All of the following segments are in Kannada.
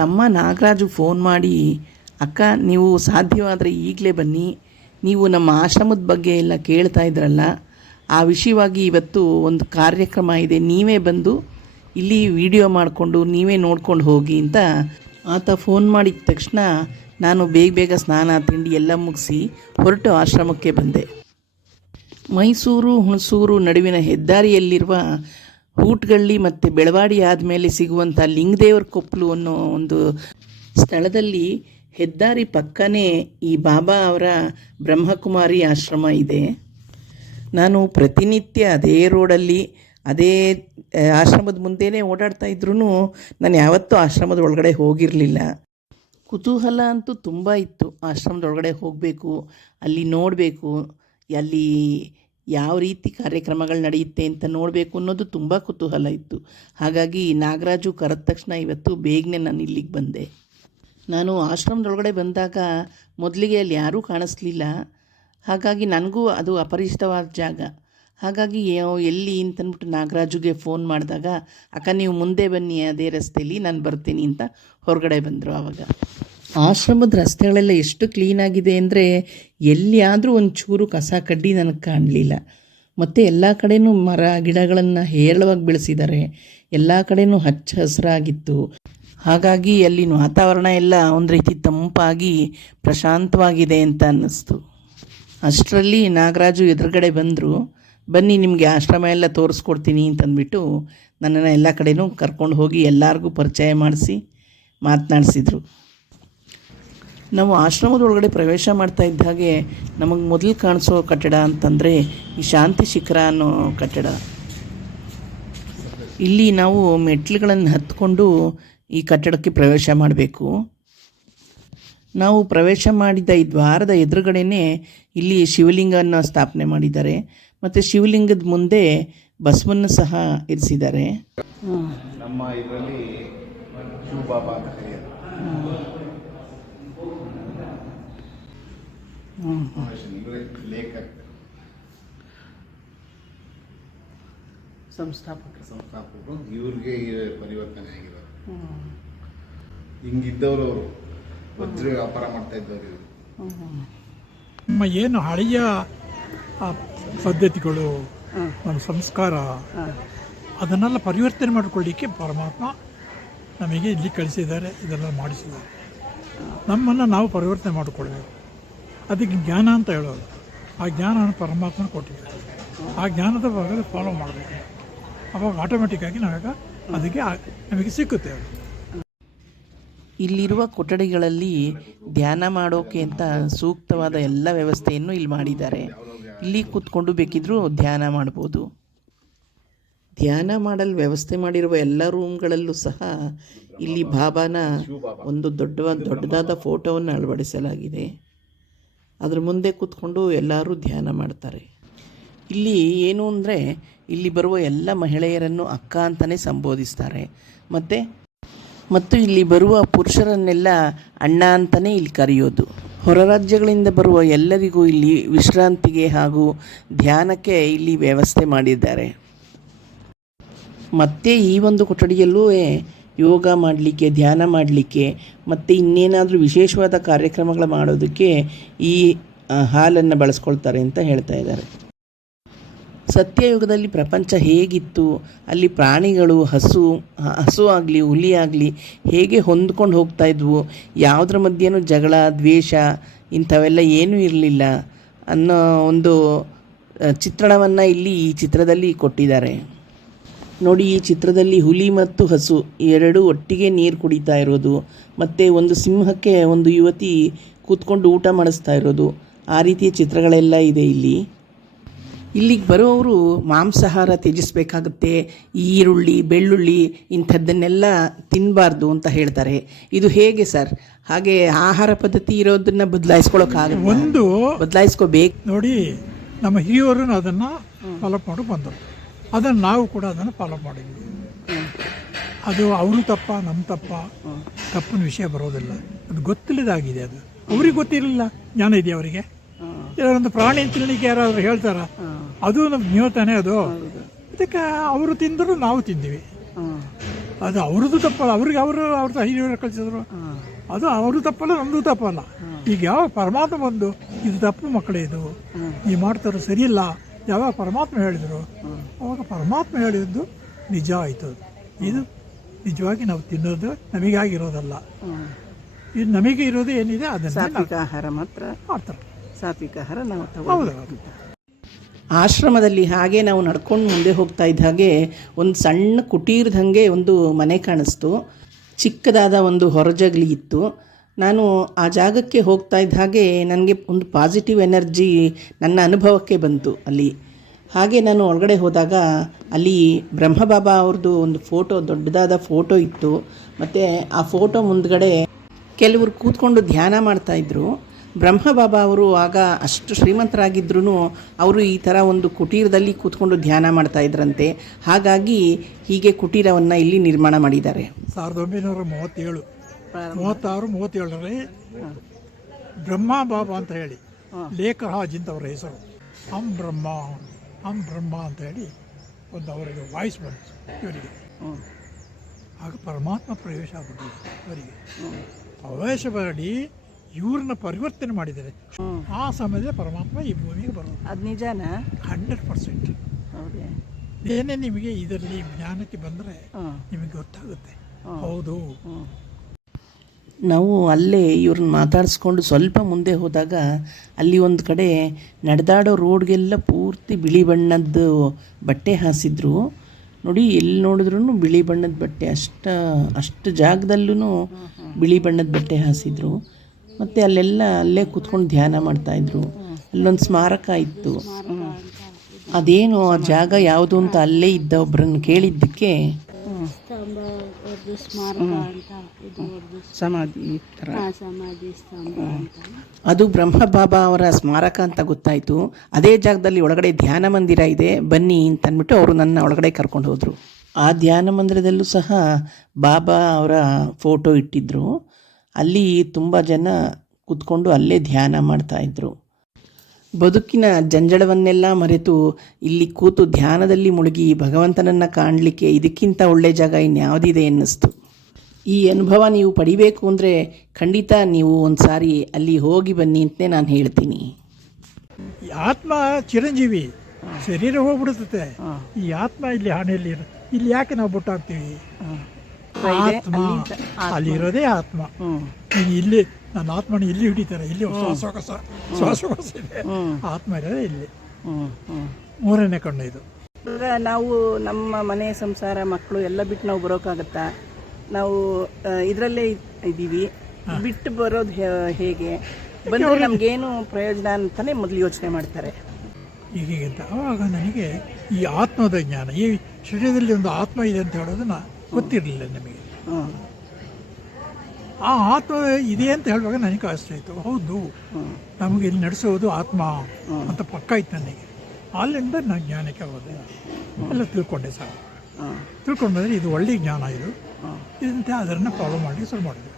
ತಮ್ಮ ನಾಗರಾಜು ಫೋನ್ ಮಾಡಿ, ಅಕ್ಕ ನೀವು ಸಾಧ್ಯವಾದರೆ ಈಗಲೇ ಬನ್ನಿ, ನೀವು ನಮ್ಮ ಆಶ್ರಮದ ಬಗ್ಗೆ ಎಲ್ಲ ಕೇಳ್ತಾ ಇದ್ರಲ್ಲ, ಆ ವಿಷಯವಾಗಿ ಇವತ್ತು ಒಂದು ಕಾರ್ಯಕ್ರಮ ಇದೆ, ನೀವೇ ಬಂದು ಇಲ್ಲಿ ವಿಡಿಯೋ ಮಾಡಿಕೊಂಡು ನೀವೇ ನೋಡ್ಕೊಂಡು ಹೋಗಿ ಅಂತ ಆತ ಫೋನ್ ಮಾಡಿದ ತಕ್ಷಣ ನಾನು ಬೇಗ ಸ್ನಾನ ತಿಂಡಿ ಎಲ್ಲ ಮುಗಿಸಿ ಹೊರಟು ಆಶ್ರಮಕ್ಕೆ ಬಂದೆ. ಮೈಸೂರು ಹುಣಸೂರು ನಡುವಿನ ಹೆದ್ದಾರಿಯಲ್ಲಿರುವ ಹೂಟ್ಗಳ್ಳಿ ಮತ್ತು ಬೆಳವಾಡಿ ಆದಮೇಲೆ ಸಿಗುವಂಥ ಲಿಂಗದೇವರ ಕೊಪ್ಪಲು ಅನ್ನೋ ಒಂದು ಸ್ಥಳದಲ್ಲಿ ಹೆದ್ದಾರಿ ಪಕ್ಕನೇ ಈ ಬಾಬಾ ಅವರ ಬ್ರಹ್ಮಕುಮಾರಿ ಆಶ್ರಮ ಇದೆ. ನಾನು ಪ್ರತಿನಿತ್ಯ ಅದೇ ರೋಡಲ್ಲಿ ಅದೇ ಆಶ್ರಮದ ಮುಂದೆನೇ ಓಡಾಡ್ತಾ ಇದ್ರೂ ನಾನು ಯಾವತ್ತೂ ಆಶ್ರಮದ ಒಳಗಡೆ ಹೋಗಿರಲಿಲ್ಲ. ಕುತೂಹಲ ಅಂತೂ ತುಂಬ ಇತ್ತು. ಆಶ್ರಮದ ಒಳಗಡೆ ಹೋಗಬೇಕು, ಅಲ್ಲಿ ನೋಡಬೇಕು, ಅಲ್ಲಿ ಯಾವ ರೀತಿ ಕಾರ್ಯಕ್ರಮಗಳು ನಡೆಯುತ್ತೆ ಅಂತ ನೋಡಬೇಕು ಅನ್ನೋದು ತುಂಬ ಕುತೂಹಲ ಇತ್ತು. ಹಾಗಾಗಿ ನಾಗರಾಜು ಕರೆದ ತಕ್ಷಣ ಇವತ್ತು ಬೇಗನೆ ನಾನು ಇಲ್ಲಿಗೆ ಬಂದೆ. ನಾನು ಆಶ್ರಮದೊಳಗಡೆ ಬಂದಾಗ ಮೊದಲಿಗೆ ಅಲ್ಲಿ ಯಾರೂ ಕಾಣಿಸ್ಲಿಲ್ಲ. ಹಾಗಾಗಿ ನನಗೂ ಅದು ಅಪರಿಚಿತವಾದ ಜಾಗ. ಹಾಗಾಗಿ ಎಲ್ಲಿ ಅಂತಂದ್ಬಿಟ್ಟು ನಾಗರಾಜುಗೆ ಫೋನ್ ಮಾಡಿದಾಗ, ಅಕ್ಕ ನೀವು ಮುಂದೆ ಬನ್ನಿ ಅದೇ ರಸ್ತೆಯಲ್ಲಿ ನಾನು ಬರ್ತೀನಿ ಅಂತ ಹೊರಗಡೆ ಬಂದರು. ಆವಾಗ ಆಶ್ರಮದ ರಸ್ತೆಗಳೆಲ್ಲ ಎಷ್ಟು ಕ್ಲೀನಾಗಿದೆ ಅಂದರೆ ಎಲ್ಲಿಯಾದರೂ ಒಂಚೂರು ಕಸ ಕಡ್ಡಿ ನನಗೆ ಕಾಣಲಿಲ್ಲ. ಮತ್ತು ಎಲ್ಲ ಕಡೆಯೂ ಮರ ಗಿಡಗಳನ್ನು ಹೇರಳವಾಗಿ ಬೆಳೆಸಿದ್ದಾರೆ. ಎಲ್ಲ ಕಡೆಯೂ ಹಚ್ಚ ಹಸಿರಾಗಿತ್ತು. ಹಾಗಾಗಿ ಅಲ್ಲಿನ ವಾತಾವರಣ ಎಲ್ಲ ಒಂದು ರೀತಿ ತಂಪಾಗಿ ಪ್ರಶಾಂತವಾಗಿದೆ ಅಂತ ಅನ್ನಿಸ್ತು. ಅಷ್ಟರಲ್ಲಿ ನಾಗರಾಜು ಎದುರುಗಡೆ ಬಂದರು. ಬನ್ನಿ ನಿಮಗೆ ಆಶ್ರಮ ಎಲ್ಲ ತೋರಿಸ್ಕೊಡ್ತೀನಿ ಅಂತಂದ್ಬಿಟ್ಟು ನನ್ನನ್ನು ಎಲ್ಲ ಕಡೆಯೂ ಕರ್ಕೊಂಡು ಹೋಗಿ ಎಲ್ಲರಿಗೂ ಪರಿಚಯ ಮಾಡಿಸಿ ಮಾತನಾಡಿಸಿದರು. ನಾವು ಆಶ್ರಮದೊಳಗಡೆ ಪ್ರವೇಶ ಮಾಡ್ತಾ ಇದ್ದ ಹಾಗೆ ನಮಗೆ ಮೊದಲು ಕಾಣಿಸೋ ಕಟ್ಟಡ ಅಂತಂದರೆ ಈ ಶಾಂತಿ ಶಿಖರ ಅನ್ನೋ ಕಟ್ಟಡ. ಇಲ್ಲಿ ನಾವು ಮೆಟ್ಲುಗಳನ್ನು ಹತ್ಕೊಂಡು ಈ ಕಟ್ಟಡಕ್ಕೆ ಪ್ರವೇಶ ಮಾಡಬೇಕು. ನಾವು ಪ್ರವೇಶ ಮಾಡಿದ ಈ ದ್ವಾರದ ಎದುರುಗಡೆನೇ ಇಲ್ಲಿ ಶಿವಲಿಂಗವನ್ನು ಸ್ಥಾಪನೆ ಮಾಡಿದ್ದಾರೆ. ಮತ್ತು ಶಿವಲಿಂಗದ ಮುಂದೆ ಬಸವನ್ನು ಸಹ ಇರಿಸಿದ್ದಾರೆ. ನಮ್ಮ ಇದರಲ್ಲಿ ಶಿವಬಾಬಾ ಅಂತ ಕರೆಯೋದು. ಲೇಖಕ ಸಂಸ್ಥಾಪಕರು ಇವ್ರಿಗೆ ಪರಿವರ್ತನೆ ಆಗಿರೋದು. ಹಿಂಗಿದ್ದವರು ಅವರು ವಜ್ರ ವ್ಯಾಪಾರ ಮಾಡ್ತಾ ಇದ್ದವರು ಇವರು. ನಮ್ಮ ಏನು ಹಳೆಯ ಪದ್ಧತಿಗಳು, ನಮ್ಮ ಸಂಸ್ಕಾರ, ಅದನ್ನೆಲ್ಲ ಪರಿವರ್ತನೆ ಮಾಡಿಕೊಳ್ಳಿಕ್ಕೆ ಪರಮಾತ್ಮ ನಮಗೆ ಇಲ್ಲಿ ಕಳಿಸಿದ್ದಾರೆ, ಇದೆಲ್ಲ ಮಾಡಿಸಿದ್ದಾರೆ. ನಮ್ಮನ್ನು ನಾವು ಪರಿವರ್ತನೆ ಮಾಡಿಕೊಳ್ಬೇಕು. ಅದಕ್ಕೆ ಜ್ಞಾನ ಅಂತ ಹೇಳೋದು. ಆ ಜ್ಞಾನವನ್ನು ಪರಮಾತ್ಮನ ಕೊಟ್ಟಿದ್ದಾರೆ. ಆ ಜ್ಞಾನದ ಬಗ್ಗೆ ಫಾಲೋ ಮಾಡಬೇಕು. ಅವಾಗ ಆಟೋಮೆಟಿಕ್ಕಾಗಿ ನಾವಾಗ ಅದಕ್ಕೆ ನಮಗೆ ಸಿಕ್ಕುತ್ತೆ. ಅದು ಇಲ್ಲಿರುವ ಕೊಠಡಿಗಳಲ್ಲಿ ಧ್ಯಾನ ಮಾಡೋಕೆ ಅಂತ ಸೂಕ್ತವಾದ ಎಲ್ಲ ವ್ಯವಸ್ಥೆಯನ್ನು ಇಲ್ಲಿ ಮಾಡಿದ್ದಾರೆ. ಇಲ್ಲಿ ಕೂತ್ಕೊಂಡು ಬೇಕಿದ್ರೂ ಧ್ಯಾನ ಮಾಡ್ಬೋದು. ಧ್ಯಾನ ಮಾಡಲು ವ್ಯವಸ್ಥೆ ಮಾಡಿರುವ ಎಲ್ಲ ರೂಮ್ಗಳಲ್ಲೂ ಸಹ ಇಲ್ಲಿ ಬಾಬಾನ ಒಂದು ದೊಡ್ಡದಾದ ಫೋಟೋವನ್ನು ಅಳವಡಿಸಲಾಗಿದೆ. ಅದ್ರ ಮುಂದೆ ಕೂತ್ಕೊಂಡು ಎಲ್ಲರೂ ಧ್ಯಾನ ಮಾಡ್ತಾರೆ. ಇಲ್ಲಿ ಏನು ಅಂದರೆ ಇಲ್ಲಿ ಬರುವ ಎಲ್ಲ ಮಹಿಳೆಯರನ್ನು ಅಕ್ಕ ಅಂತಲೇ ಸಂಬೋಧಿಸ್ತಾರೆ. ಮತ್ತು ಇಲ್ಲಿ ಬರುವ ಪುರುಷರನ್ನೆಲ್ಲ ಅಣ್ಣ ಅಂತಲೇ ಇಲ್ಲಿ ಕರೆಯೋದು. ಹೊರ ರಾಜ್ಯಗಳಿಂದ ಬರುವ ಎಲ್ಲರಿಗೂ ಇಲ್ಲಿ ವಿಶ್ರಾಂತಿಗೆ ಹಾಗೂ ಧ್ಯಾನಕ್ಕೆ ಇಲ್ಲಿ ವ್ಯವಸ್ಥೆ ಮಾಡಿದ್ದಾರೆ. ಮತ್ತು ಈ ಒಂದು ಕೊಠಡಿಯಲ್ಲೂ ಯೋಗ ಮಾಡಲಿಕ್ಕೆ, ಧ್ಯಾನ ಮಾಡಲಿಕ್ಕೆ ಮತ್ತು ಇನ್ನೇನಾದರೂ ವಿಶೇಷವಾದ ಕಾರ್ಯಕ್ರಮಗಳು ಮಾಡೋದಕ್ಕೆ ಈ ಹಾಲನ್ನು ಬಳಸ್ಕೊಳ್ತಾರೆ ಅಂತ ಹೇಳ್ತಾ ಇದ್ದಾರೆ. ಸತ್ಯಯುಗದಲ್ಲಿ ಪ್ರಪಂಚ ಹೇಗಿತ್ತು, ಅಲ್ಲಿ ಪ್ರಾಣಿಗಳು ಹಸು ಆಗಲಿ ಹುಲಿ ಆಗಲಿ ಹೇಗೆ ಹೊಂದ್ಕೊಂಡು ಹೋಗ್ತಾ ಇದ್ವು, ಯಾವುದ್ರ ಮಧ್ಯೆನೂ ಜಗಳ ದ್ವೇಷ ಇಂಥವೆಲ್ಲ ಏನೂ ಇರಲಿಲ್ಲ ಅನ್ನೋ ಒಂದು ಚಿತ್ರಣವನ್ನು ಇಲ್ಲಿ ಈ ಚಿತ್ರದಲ್ಲಿ ಕೊಟ್ಟಿದ್ದಾರೆ. ನೋಡಿ, ಈ ಚಿತ್ರದಲ್ಲಿ ಹುಲಿ ಮತ್ತು ಹಸು ಎರಡೂ ಒಟ್ಟಿಗೆ ನೀರು ಕುಡಿತಾ ಇರೋದು, ಮತ್ತು ಒಂದು ಸಿಂಹಕ್ಕೆ ಒಂದು ಯುವತಿ ಕೂತ್ಕೊಂಡು ಊಟ ಮಾಡಿಸ್ತಾ ಇರೋದು, ಆ ರೀತಿಯ ಚಿತ್ರಗಳೆಲ್ಲ ಇದೆ ಇಲ್ಲಿ. ಇಲ್ಲಿಗೆ ಬರುವವರು ಮಾಂಸಾಹಾರ ತ್ಯಜಿಸಬೇಕಾಗುತ್ತೆ, ಈರುಳ್ಳಿ ಬೆಳ್ಳುಳ್ಳಿ ಇಂಥದ್ದನ್ನೆಲ್ಲ ತಿನ್ನಬಾರ್ದು ಅಂತ ಹೇಳ್ತಾರೆ. ಇದು ಹೇಗೆ ಸರ್? ಹಾಗೆ ಆಹಾರ ಪದ್ಧತಿ ಇರೋದನ್ನು ಬದಲಾಯಿಸ್ಕೊಳ್ಳೋಕ್ಕಾಗುತ್ತೆ? ಒಂದು ಬದಲಾಯಿಸ್ಕೋಬೇಕು. ನೋಡಿ, ನಮ್ಮ ಹಿರಿಯವರು ಅದನ್ನು ಫಾಲೋ ಮಾಡಿ ಬಂದರು. ಅದನ್ನು ನಾವು ಕೂಡ ಅದನ್ನು ಫಾಲೋ ಮಾಡಿದ್ವಿ. ಅದು ಅವರು ತಪ್ಪ ನಮ್ಮ ತಪ್ಪಿನ ವಿಷಯ ಬರೋದಿಲ್ಲ. ಅದು ಗೊತ್ತಿಲ್ಲದಾಗಿದೆ. ಅದು ಅವ್ರಿಗೆ ಗೊತ್ತಿರಲಿಲ್ಲ, ಜ್ಞಾನ ಇದೆಯಾ ಅವರಿಗೆ? ಒಂದು ಪ್ರಾಣಿ ತಿನ್ನಲಿಕ್ಕೆ ಯಾರಾದರೂ ಹೇಳ್ತಾರ? ಅದು ನಮ್ಮ ನೀವು ತಾನೇ ಅದು. ಅದಕ್ಕೆ ಅವರು ತಿಂದರು, ನಾವು ತಿಂದಿವಿ. ಅದು ಅವ್ರದ್ದು ತಪ್ಪಲ್ಲ, ಅವ್ರಿಗೆ ಅವ್ರದ್ದು ಹಿರಿಯರು ಕಳಿಸಿದ್ರು, ಅದು ಅವ್ರದ್ದು ತಪ್ಪಲ್ಲ, ನಮ್ಮದು ತಪ್ಪಲ್ಲ. ಈಗ ಯಾವಾಗ ಪರಮಾತ್ಮ ಬಂದು ಇದು ತಪ್ಪು ಮಕ್ಕಳೇ, ಇದು ನೀವು ಮಾಡ್ತಾರೋ ಸರಿಯಿಲ್ಲ ಯಾವಾಗ ಪರಮಾತ್ಮ ಹೇಳಿದರು, ಅವಾಗ ಪರಮಾತ್ಮ ಹೇಳಿದ್ದು ನಿಜ ಆಯಿತು. ಇದು ನಿಜವಾಗಿ ನಾವು ತಿನ್ನೋದು ನಮಗಾಗಿರೋದಲ್ಲ, ಇದು ನಮಗೆ ಇರೋದು ಏನಿದೆ ಅದನ್ನು ಸಾತ್ವಿಕ ಆಹಾರ ಮಾತ್ರ ಮಾಡ್ತಾರೆ. ಸಾತ್ವಿಕ ಆಹಾರ ನಾವು ಹೌದು. ಆಶ್ರಮದಲ್ಲಿ ಹಾಗೆ ನಾವು ನಡ್ಕೊಂಡು ಮುಂದೆ ಹೋಗ್ತಾ ಇದ್ದ ಹಾಗೆ ಒಂದು ಸಣ್ಣ ಕುಟೀರದಂಗೆ ಒಂದು ಮನೆ ಕಾಣಿಸ್ತು. ಚಿಕ್ಕದಾದ ಒಂದು ಹೊರಜಗಲಿ ಇತ್ತು. ನಾನು ಆ ಜಾಗಕ್ಕೆ ಹೋಗ್ತಾ ಇದ್ದ ಹಾಗೆ ನನಗೆ ಒಂದು ಪಾಸಿಟಿವ್ ಎನರ್ಜಿ ನನ್ನ ಅನುಭವಕ್ಕೆ ಬಂತು ಅಲ್ಲಿ. ಹಾಗೆ ನಾನು ಒಳಗಡೆ ಹೋದಾಗ ಅಲ್ಲಿ ಬ್ರಹ್ಮಬಾಬಾ ಅವ್ರದ್ದು ಒಂದು ಫೋಟೋ, ದೊಡ್ಡದಾದ ಫೋಟೋ ಇತ್ತು. ಮತ್ತು ಆ ಫೋಟೋ ಮುಂದ್ಗಡೆ ಕೆಲವರು ಕೂತ್ಕೊಂಡು ಧ್ಯಾನ ಮಾಡ್ತಾಯಿದ್ರು. ಬ್ರಹ್ಮಬಾಬಾ ಅವರು ಆಗ ಅಷ್ಟು ಶ್ರೀಮಂತರಾಗಿದ್ರೂ ಅವರು ಈ ಥರ ಒಂದು ಕುಟೀರದಲ್ಲಿ ಕೂತ್ಕೊಂಡು ಧ್ಯಾನ ಮಾಡ್ತಾಯಿದ್ರಂತೆ. ಹಾಗಾಗಿ ಹೀಗೆ ಕುಟೀರವನ್ನು ಇಲ್ಲಿ ನಿರ್ಮಾಣ ಮಾಡಿದ್ದಾರೆ. 1937, 36, 37ರಲ್ಲಿ ಬ್ರಹ್ಮಬಾಬಾ ಅಂತ ಹೇಳಿ ಲೇಖರಾಜ್ ಅಂತ ಅವರ ಹೆಸರು. ಹಮ್ ಬ್ರಹ್ಮ ಅಂತ ಹೇಳಿ ಒಂದು ಅವರಿಗೆ ವಾಯ್ಸ್ ಬಂತು ಇವರಿಗೆ. ಆಗ ಪರಮಾತ್ಮ ಪ್ರವೇಶ ಆಗ್ಬಿಟ್ಟಿದೆ ಅವರಿಗೆ. ಪ್ರವೇಶ ಮಾಡಿ ಇವ್ರನ್ನ ಪರಿವರ್ತನೆ ಮಾಡಿದ್ದಾರೆ. ಆ ಸಮಯದಲ್ಲಿ ಪರಮಾತ್ಮ ಈ ಭೂಮಿಗೆ ಬರೋದು. ಅದು ನಿಜನಾ? 100%. ಹೌದೇ? ಏನೇ ನಿಮಗೆ ಇದರಲ್ಲಿ ಜ್ಞಾನಕ್ಕೆ ಬಂದರೆ ನಿಮಗೆ ಗೊತ್ತಾಗುತ್ತೆ. ಹೌದು. ನಾವು ಅಲ್ಲೇ ಇವ್ರನ್ನ ಮಾತಾಡಿಸ್ಕೊಂಡು ಸ್ವಲ್ಪ ಮುಂದೆ ಹೋದಾಗ ಅಲ್ಲಿ ಒಂದು ಕಡೆ ನಡೆದಾಡೋ ರೋಡ್ಗೆಲ್ಲ ಪೂರ್ತಿ ಬಿಳಿ ಬಣ್ಣದ್ದು ಬಟ್ಟೆ ಹಾಸಿದ್ರು. ನೋಡಿ, ಎಲ್ಲಿ ನೋಡಿದ್ರೂ ಬಿಳಿ ಬಣ್ಣದ ಬಟ್ಟೆ, ಅಷ್ಟು ಜಾಗದಲ್ಲೂ ಬಿಳಿ ಬಣ್ಣದ ಬಟ್ಟೆ ಹಾಸಿದ್ರು. ಮತ್ತು ಅಲ್ಲೇ ಕೂತ್ಕೊಂಡು ಧ್ಯಾನ ಮಾಡ್ತಾಯಿದ್ರು. ಅಲ್ಲೊಂದು ಸ್ಮಾರಕ ಇತ್ತು. ಅದೇನು ಆ ಜಾಗ ಯಾವುದು ಅಂತ ಅಲ್ಲೇ ಇದ್ದ ಒಬ್ಬರನ್ನು ಕೇಳಿದ್ದಕ್ಕೆ ಸಮಾಧಿ ಥರ, ಅದು ಬ್ರಹ್ಮಬಾಬಾ ಅವರ ಸ್ಮಾರಕ ಅಂತ ಗೊತ್ತಾಯಿತು. ಅದೇ ಜಾಗದಲ್ಲಿ ಒಳಗಡೆ ಧ್ಯಾನ ಮಂದಿರ ಇದೆ, ಬನ್ನಿ ಅಂತಂದ್ಬಿಟ್ಟು ಅವರು ನನ್ನ ಒಳಗಡೆ ಕರ್ಕೊಂಡು ಹೋದರು. ಆ ಧ್ಯಾನ ಮಂದಿರದಲ್ಲೂ ಸಹ ಬಾಬಾ ಅವರ ಫೋಟೋ ಇಟ್ಟಿದ್ದರು. ಅಲ್ಲಿ ತುಂಬ ಜನ ಕೂತ್ಕೊಂಡು ಅಲ್ಲೇ ಧ್ಯಾನ ಮಾಡ್ತಾಯಿದ್ರು. ಬದುಕಿನ ಜಂಜಡವನ್ನೆಲ್ಲ ಮರೆತು ಇಲ್ಲಿ ಕೂತು ಧ್ಯಾನದಲ್ಲಿ ಮುಳುಗಿ ಭಗವಂತನನ್ನು ಕಾಣಲಿಕ್ಕೆ ಇದಕ್ಕಿಂತ ಒಳ್ಳೆ ಜಾಗ ಇನ್ಯಾವುದಿದೆ ಅನ್ನಿಸ್ತು. ಈ ಅನುಭವ ನೀವು ಪಡಿಬೇಕು ಅಂದರೆ ಖಂಡಿತ ನೀವು ಒಂದು ಸಾರಿ ಅಲ್ಲಿ ಹೋಗಿ ಬನ್ನಿ ಅಂತಲೇ ನಾನು ಹೇಳ್ತೀನಿ. ಈ ಆತ್ಮ ಚಿರಂಜೀವಿ, ಶರೀರ ಹೋಗ್ಬಿಡುತ್ತೆ. ಈ ಆತ್ಮ ಇಲ್ಲಿ ಹಾನೆಯಲ್ಲಿ ಇಲ್ಲಿ ಯಾಕೆ ನಾವು ಬೊಟ್ಟಾಗ್ತೀವಿ? ಆತ್ಮ ಅಲ್ಲಿರೋದೇ ಆತ್ಮ. ಇಲ್ಲಿ ನನ್ನ ಆತ್ಮನ ಇಲ್ಲಿ ಹಿಡಿತಾರೆ, ಇಲ್ಲಿ ಶ್ವಾಸಕೋಶ ಇದೆ, ಆತ್ಮ ಇರೋದೇ ಇಲ್ಲಿ. ಮೂರನೇ ಕಣ್ಣು ಇದು. ನಾವು ನಮ್ಮ ಮನೆ ಸಂಸಾರ ಮಕ್ಕಳು ಎಲ್ಲ ಬಿಟ್ಟು ನಾವು ಬರೋಕ್ಕಾಗತ್ತಾ? ನಾವು ಇದರಲ್ಲೇ ಇದ್ದೀವಿ, ಬಿಟ್ಟು ಬರೋದು ಹೇಗೆ? ಬಂದರೆ ನಮಗೇನು ಪ್ರಯೋಜನ ಅಂತಲೇ ಮೊದಲು ಯೋಚನೆ ಮಾಡ್ತಾರೆ. ಹೀಗಂತ ಆವಾಗ ನನಗೆ ಈ ಆತ್ಮದ ಜ್ಞಾನ, ಈ ಶರೀರದಲ್ಲಿ ಒಂದು ಆತ್ಮ ಇದೆ ಅಂತ ಹೇಳೋದನ್ನ ಗೊತ್ತಿರಲಿಲ್ಲ ನಮಗೆ. ಆ ಆತ್ಮ ಇದೆ ಅಂತ ಹೇಳುವಾಗ ನನಗೆ ಆಶ್ಚರ್ಯ ಆಯಿತು. ಹೌದು, ನಮಗೆ ಇಲ್ಲಿ ನಡೆಸೋದು ಆತ್ಮ ಅಂತ ಪಕ್ಕ ಇತ್ತು ನನಗೆ. ಅಲ್ಲಿಂದ ನಾನು ಜ್ಞಾನಕ್ಕೆ ಹೋದೆ, ಎಲ್ಲ ತಿಳ್ಕೊಂಡೆ ಸರ್. ತಿಳ್ಕೊಂಡ್ರೆ ಇದು ಒಳ್ಳೆಯ ಜ್ಞಾನ, ಇದಂತೆ ಅದನ್ನು ಫಾಲೋ ಮಾಡಿ ಶುರು ಮಾಡಿದೆ.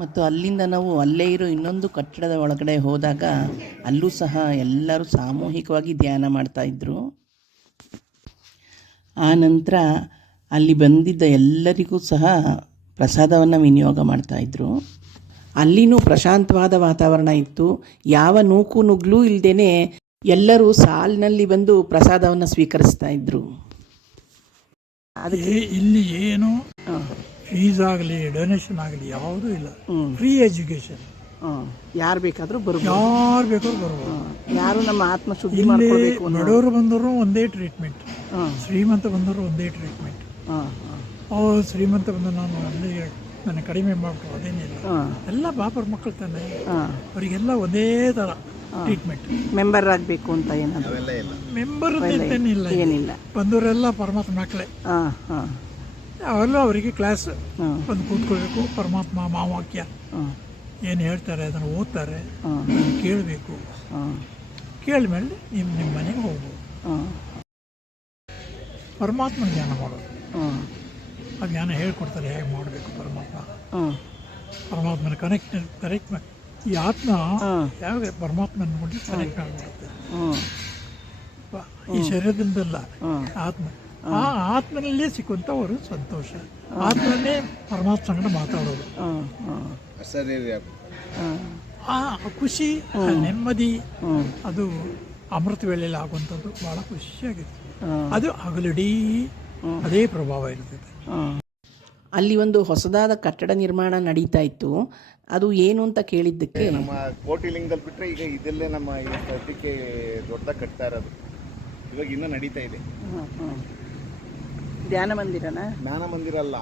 ಮತ್ತು ಅಲ್ಲಿಂದ ನಾವು ಅಲ್ಲೇ ಇರೋ ಇನ್ನೊಂದು ಕಟ್ಟಡದ ಒಳಗಡೆ ಹೋದಾಗ ಅಲ್ಲೂ ಸಹ ಎಲ್ಲರೂ ಸಾಮೂಹಿಕವಾಗಿ ಧ್ಯಾನ ಮಾಡ್ತಾಯಿದ್ರು. ಆ ನಂತರ ಅಲ್ಲಿ ಬಂದಿದ್ದ ಎಲ್ಲರಿಗೂ ಸಹ ಪ್ರಸಾದವನ್ನು ವಿನಿಯೋಗ ಮಾಡ್ತಾಯಿದ್ರು. ಅಲ್ಲಿನೂ ಪ್ರಶಾಂತವಾದ ವಾತಾವರಣ ಇತ್ತು. ಯಾವ ನೂಕು ನುಗ್ಲೂ ಇಲ್ಲದೇ ಎಲ್ಲರೂ ಸಾಲಿನಲ್ಲಿ ಬಂದು ಪ್ರಸಾದವನ್ನು ಸ್ವೀಕರಿಸ್ತಾ ಇದ್ರು. ಅದಕ್ಕೆ ಇಲ್ಲಿ ಏನು ಫೀಸ್ ಆಗಲಿ ಡೊನೇಷನ್ ಆಗಲಿ ಯಾವುದೂ ಇಲ್ಲ. Free education. ಯಾರು ಬೇಕಾದರೂ ಬರ್ಬೋದು, ಯಾರು ಬೇಕಾದ್ರೂ ಬರ್ಬೋದು. ಯಾರು ನಮ್ಮ ಆತ್ಮ ಶುದ್ಧಿ ಇಲ್ಲಿ ಮಾಡ್ಕೊಳ್ಬೇಕು. ಬಡವರು ಬಂದರು ಒಂದೇ ಟ್ರೀಟ್ಮೆಂಟ್, ಶ್ರೀಮಂತ ಬಂದರು ಒಂದೇ ಟ್ರೀಟ್ಮೆಂಟ್. ಶ್ರೀಮಂತ ಬಂದು ನಾನು ಅಲ್ಲಿ ನನ್ನ ಕಡಿಮೆ ಮಾಡ್ಕೊಂಡು ಅದೇನಿಲ್ಲ, ಎಲ್ಲ ಬಾಪರ ಮಕ್ಕಳು ತಾನೆ, ಅವರಿಗೆಲ್ಲ ಒಂದೇ ಥರ ಟ್ರೀಟ್ಮೆಂಟ್. ಮೆಂಬರ್ ಆಗಬೇಕು ಅಂತ ಏನಾದರೂ ಮೆಂಬರ್ ಏನಿಲ್ಲ, ಏನಿಲ್ಲ. ಬಂದವರೆಲ್ಲ ಪರಮಾತ್ಮ ಮಕ್ಕಳೇ. ಅವೆಲ್ಲ ಅವರಿಗೆ ಕ್ಲಾಸ್ ಬಂದು ಕೂತ್ಕೊಳ್ಬೇಕು. ಪರಮಾತ್ಮ ಮಹಾವಾಕ್ಯ ಏನು ಹೇಳ್ತಾರೆ ಅದನ್ನು ಓದ್ತಾರೆ, ಕೇಳಬೇಕು. ಕೇಳಿದ್ಮೇಲೆ ನಿಮ್ಮ ಮನೆಗೆ ಹೋಗ್ಬೋದು. ಪರಮಾತ್ಮ ಜ್ಞಾನ ಮಾಡೋದು, ಆ ಜ್ಞಾನ ಹೇಳ್ಕೊಡ್ತಾರೆ ಹೇಗೆ ಮಾಡಬೇಕು. ಪರಮಾತ್ಮನ ಕರೆಕ್ಟ್ ಮಾಡಿ ಈ ಆತ್ಮ ಯಾವಾಗ ಪರಮಾತ್ಮನ ನೋಡಿ ಕನೆಕ್ಟ್ ಆಗಿಬಿಡುತ್ತೆ. ಈ ಶರೀರದಿಂದಲ್ಲ, ಆತ್ಮ ಆ ಆತ್ಮನಲ್ಲೇ ಸಿಕ್ಕುವಂಥ ಅವರು ಸಂತೋಷ, ಆತ್ಮನೇ ಪರಮಾತ್ಮ ಸಂಗಡ ಮಾತಾಡೋದು, ಆ ಖುಷಿ, ಆ ನೆಮ್ಮದಿ, ಅದು ಅಮೃತ ವೇಳೆಯಲ್ಲಿ ಆಗುವಂಥದ್ದು ಭಾಳ ಖುಷಿಯಾಗಿದೆ. ಅದು ಹಗಲಿಡೀ ಅದೇ ಪ್ರಭಾವ ಇರ್ತದೆ. ಅಲ್ಲಿ ಒಂದು ಹೊಸದಾದ ಕಟ್ಟಡ ನಿರ್ಮಾಣ ನಡೀತಾ ಇತ್ತು, ಅದು ಏನು ಅಂತ ಕೇಳಿದ್ದಕ್ಕೆ ನಮ್ಮ ಕೋಟಿಲಿಂಗದಲ್ಲಿ ಬಿಟ್ಟರೆ ಈಗ ಇದಲ್ಲೇ ನಮ್ಮ ಈ ಸದ್ಯಕ್ಕೆ ದೊಡ್ಡದಾಗಿ ಕಟ್ತಾ ಇರೋದು, ಇವಾಗ ಇನ್ನೂ ನಡೀತಾ ಇದೆ. ಧ್ಯಾನ ಮಂದಿರನ? ಜ್ಞಾನ ಮಂದಿರ ಅಲ್ಲ,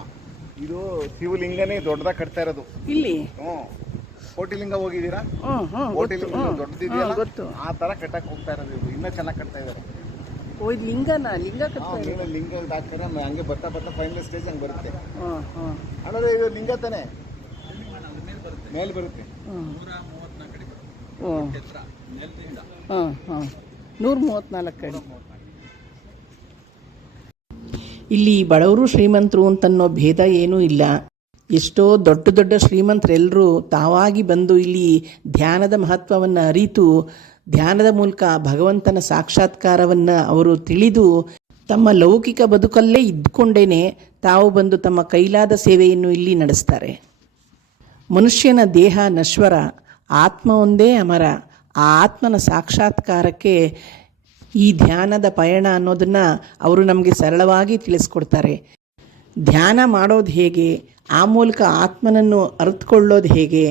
ಇದು ಶಿವಲಿಂಗನೇ ದೊಡ್ಡದಾಗಿ ಕಟ್ತಾ ಇರೋದು ಇಲ್ಲಿ. ಕೋಟಿಲಿಂಗ ಹೋಗಿದ್ದೀರಾ? ಕೋಟಿಲಿಂಗ ದೊಡ್ಡದಿದೆಯಲ್ಲ, ಆ ಥರ ಕಟ್ಟಕ್ಕೆ ಹೋಗ್ತಾ ಇರೋದು. ಇದು ಇನ್ನೂ ಚೆನ್ನಾಗಿ ಕಟ್ತಾ ಇದ್ದಾರೆ. ಓ, ಇದು ಲಿಂಗನ? ಲಿಂಗ ಲಿಂಗ ಹಾಕ್ತಾರೆ, ಹಂಗೆ ಬರ್ತಾ ಬರ್ತಾ ಫೈನಲ್ ಸ್ಟೇಜ್ ಹಂಗೆ ಬರುತ್ತೆ. ಅಲ್ಲದೆ ಇದು ಲಿಂಗ ತಾನೆ ಮೇಲೆ ಬರುತ್ತೆ. 134 ಅಡಿ. ಇಲ್ಲಿ ಬಡವರು ಶ್ರೀಮಂತರು ಅಂತನ್ನೋ ಭೇದ ಏನೂ ಇಲ್ಲ. ಎಷ್ಟೋ ದೊಡ್ಡ ದೊಡ್ಡ ಶ್ರೀಮಂತರೆಲ್ಲರೂ ತಾವಾಗಿ ಬಂದು ಇಲ್ಲಿ ಧ್ಯಾನದ ಮಹತ್ವವನ್ನು ಅರಿತು ಧ್ಯಾನದ ಮೂಲಕ ಭಗವಂತನ ಸಾಕ್ಷಾತ್ಕಾರವನ್ನು ಅವರು ತಿಳಿದು ತಮ್ಮ ಲೌಕಿಕ ಬದುಕಲ್ಲೇ ಇದ್ದುಕೊಂಡೇನೆ ತಾವು ಬಂದು ತಮ್ಮ ಕೈಲಾದ ಸೇವೆಯನ್ನು ಇಲ್ಲಿ ನಡೆಸ್ತಾರೆ. ಮನುಷ್ಯನ ದೇಹ ನಶ್ವರ, ಆತ್ಮ ಒಂದೇ ಅಮರ. ಆ ಆತ್ಮನ ಸಾಕ್ಷಾತ್ಕಾರಕ್ಕೆ ಈ ಧ್ಯಾನದ ಪಯಣ ಅನ್ನೋದನ್ನು ಅವರು ನಮಗೆ ಸರಳವಾಗಿ ತಿಳಿಸ್ಕೊಡ್ತಾರೆ. ಧ್ಯಾನ ಮಾಡೋದು ಹೇಗೆ, ಆ ಮೂಲಕ ಆತ್ಮನನ್ನು ಅರಿತುಕೊಳ್ಳೋದು ಹೇಗೆ,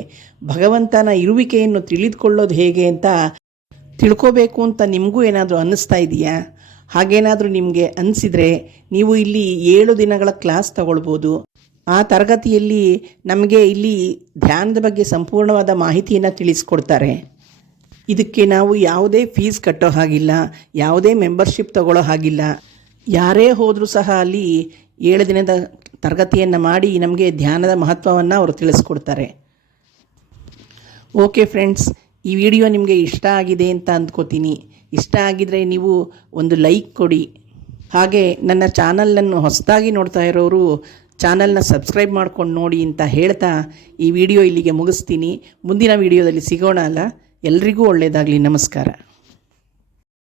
ಭಗವಂತನ ಇರುವಿಕೆಯನ್ನು ತಿಳಿದುಕೊಳ್ಳೋದು ಹೇಗೆ ಅಂತ ತಿಳ್ಕೋಬೇಕು ಅಂತ ನಿಮಗೂ ಏನಾದರೂ ಅನ್ನಿಸ್ತಾ ಇದೆಯಾ? ಹಾಗೇನಾದರೂ ನಿಮಗೆ ಅನಿಸಿದರೆ ನೀವು ಇಲ್ಲಿ 7 ದಿನಗಳ ಕ್ಲಾಸ್ ತಗೊಳ್ಬೋದು. ಆ ತರಗತಿಯಲ್ಲಿ ನಮಗೆ ಇಲ್ಲಿ ಧ್ಯಾನದ ಬಗ್ಗೆ ಸಂಪೂರ್ಣವಾದ ಮಾಹಿತಿಯನ್ನು ತಿಳಿಸ್ಕೊಡ್ತಾರೆ. ಇದಕ್ಕೆ ನಾವು ಯಾವುದೇ ಫೀಸ್ ಕಟ್ಟೋ ಹಾಗಿಲ್ಲ, ಯಾವುದೇ ಮೆಂಬರ್ಶಿಪ್ ತಗೊಳ್ಳೋ ಹಾಗಿಲ್ಲ. ಯಾರೇ ಹೋದರೂ ಸಹ ಅಲ್ಲಿ 7 ದಿನದ ತರಗತಿಯನ್ನು ಮಾಡಿ ನಮಗೆ ಧ್ಯಾನದ ಮಹತ್ವವನ್ನು ಅವರು ತಿಳಿಸ್ಕೊಡ್ತಾರೆ. ಓಕೆ ಫ್ರೆಂಡ್ಸ್, ಈ ವಿಡಿಯೋ ನಿಮಗೆ ಇಷ್ಟ ಆಗಿದೆ ಅಂತ ಅಂದ್ಕೋತೀನಿ. ಇಷ್ಟ ಆಗಿದರೆ ನೀವು ಒಂದು ಲೈಕ್ ಕೊಡಿ. ಹಾಗೆ ನನ್ನ ಚಾನಲನ್ನು ಹೊಸದಾಗಿ ನೋಡ್ತಾ ಇರೋರು ಚಾನಲ್ನ ಸಬ್ಸ್ಕ್ರೈಬ್ ಮಾಡ್ಕೊಂಡು ನೋಡಿ ಅಂತ ಹೇಳ್ತಾ ಈ ವಿಡಿಯೋ ಇಲ್ಲಿಗೆ ಮುಗಿಸ್ತೀನಿ. ಮುಂದಿನ ವಿಡಿಯೋದಲ್ಲಿ ಸಿಗೋಣ ಅಲ್ಲ. ಎಲ್ರಿಗೂ ಒಳ್ಳೆಯದಾಗಲಿ. ನಮಸ್ಕಾರ.